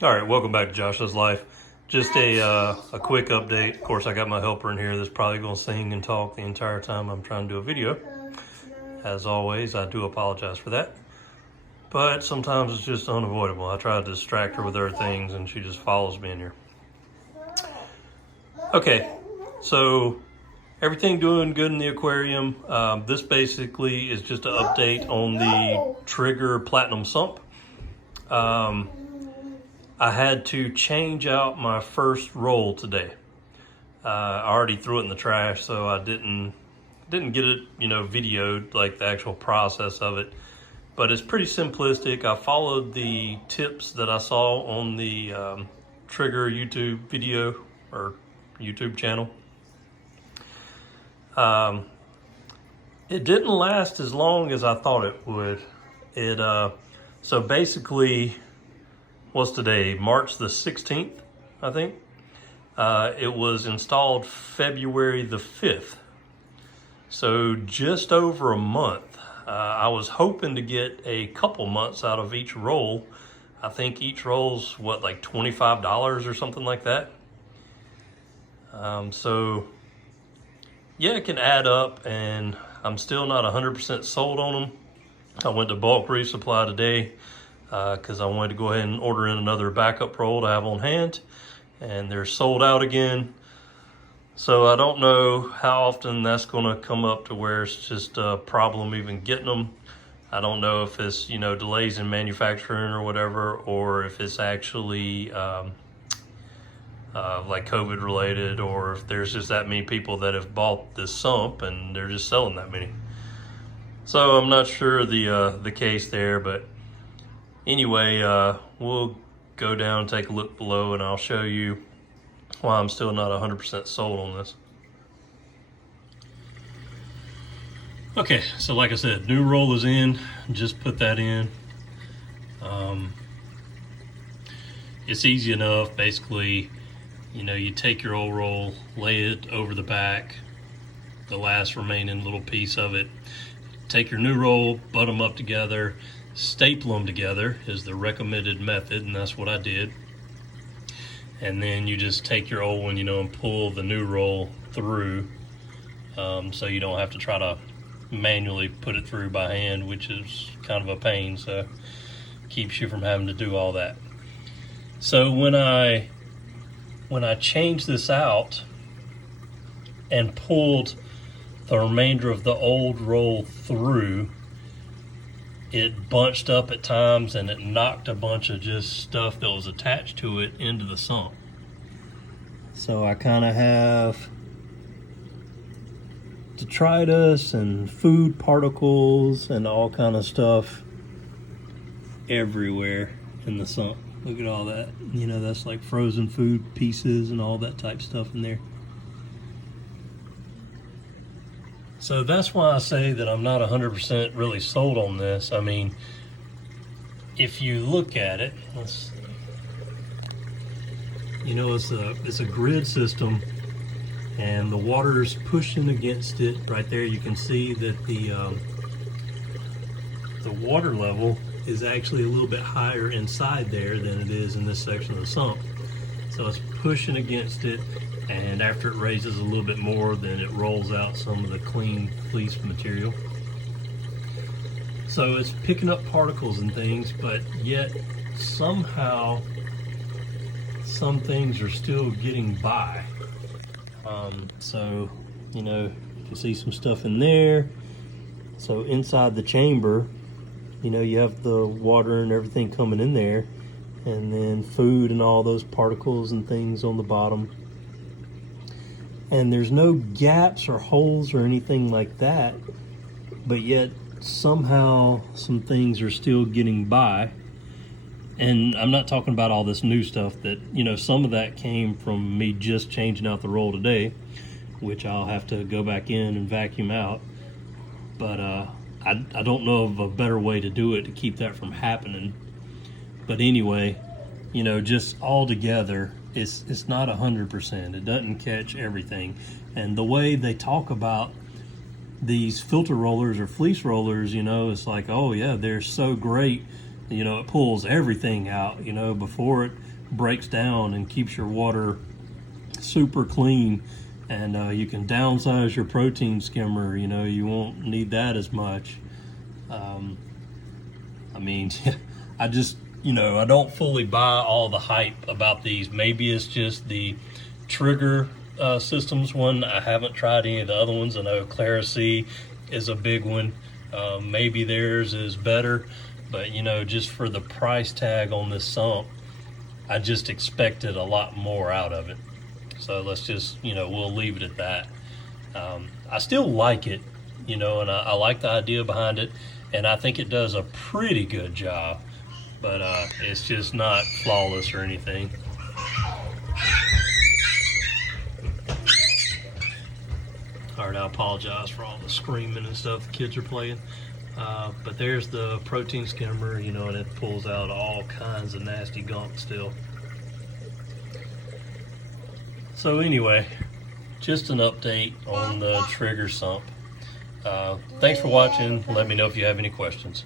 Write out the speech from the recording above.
All right, welcome back to Josh's Life. Just a quick update. Of course, I got my helper in here that's probably going to sing and talk the entire time I'm trying to do a video. As always, I do apologize for that. But sometimes it's just unavoidable. I try to distract her with other things and she just follows me in here. Okay, so everything doing good in the aquarium. This basically is just an update on the Trigger Platinum Sump. I had to change out my first roll today. I already threw it in the trash, so I didn't get it, videoed, like the actual process of it. But it's pretty simplistic. I followed the tips that I saw on the Trigger YouTube video or YouTube channel. It didn't last as long as I thought it would. So basically, what's today? March the 16th, I think. It was installed February the 5th. So just over a month. I was hoping to get a couple months out of each roll. I think each roll's like $25 or something like that. So yeah, it can add up, and I'm still not 100% sold on them. I went to Bulk Resupply today because I wanted to go ahead and order in another backup roll to have on hand, and they're sold out again. So I don't know how often that's going to come up to where it's just a problem even getting them. I don't know if it's delays in manufacturing or whatever, or if it's actually like COVID related, or if there's just that many people that have bought this sump and they're just selling that many. So I'm not sure the case there, but anyway, we'll go down and take a look below, and I'll show you why I'm still not 100% sold on this. Okay, so like I said, new roll is in. Just put that in. It's easy enough. Basically, you take your old roll, lay it over the back, the last remaining little piece of it. Take your new roll, butt them up together, staple them together is the recommended method, and that's what I did. And then you just take your old one, and pull the new roll through, so you don't have to try to manually put it through by hand, which is kind of a pain, so keeps you from having to do all that. So when I changed this out and pulled the remainder of the old roll through, it bunched up at times and it knocked a bunch of just stuff that was attached to it into the sump. So I kind of have detritus and food particles and all kind of stuff everywhere in the sump. Look at all that. That's like frozen food pieces and all that type stuff in there. So that's why I say that I'm not 100% really sold on this. I mean, if you look at it, let's see. It's a grid system, and the water's pushing against it. Right there, you can see that the water level is actually a little bit higher inside there than it is in this section of the sump. So it's pushing against it, and after it raises a little bit more, then it rolls out some of the clean fleece material. So it's picking up particles and things, but yet somehow some things are still getting by. So you can see some stuff in there. So inside the chamber, you have the water and everything coming in there, and then food and all those particles and things on the bottom. And there's no gaps or holes or anything like that, but yet somehow some things are still getting by. And I'm not talking about all this new stuff that, some of that came from me just changing out the roll today, which I'll have to go back in and vacuum out. But I don't know of a better way to do it to keep that from happening. But anyway, just all together, it's not 100%. It doesn't catch everything. And the way they talk about these filter rollers or fleece rollers, it's like, oh yeah, they're so great. It pulls everything out, before it breaks down and keeps your water super clean. And you can downsize your protein skimmer. You know, you won't need that as much. I mean, I just, you know, I don't fully buy all the hype about these. Maybe it's just the Trigger Systems one. I haven't tried any of the other ones. I know Clarisea is a big one. Maybe theirs is better, but you know, just for the price tag on this sump, I just expected a lot more out of it. So let's just, you know, we'll leave it at that. I still like it, you know, and I like the idea behind it, and I think it does a pretty good job, but it's just not flawless or anything. All right, I apologize for all the screaming and stuff the kids are playing. But there's the protein skimmer, you know, and it pulls out all kinds of nasty gunk still. So anyway, just an update on the Trigger sump. Thanks for watching. Let me know if you have any questions.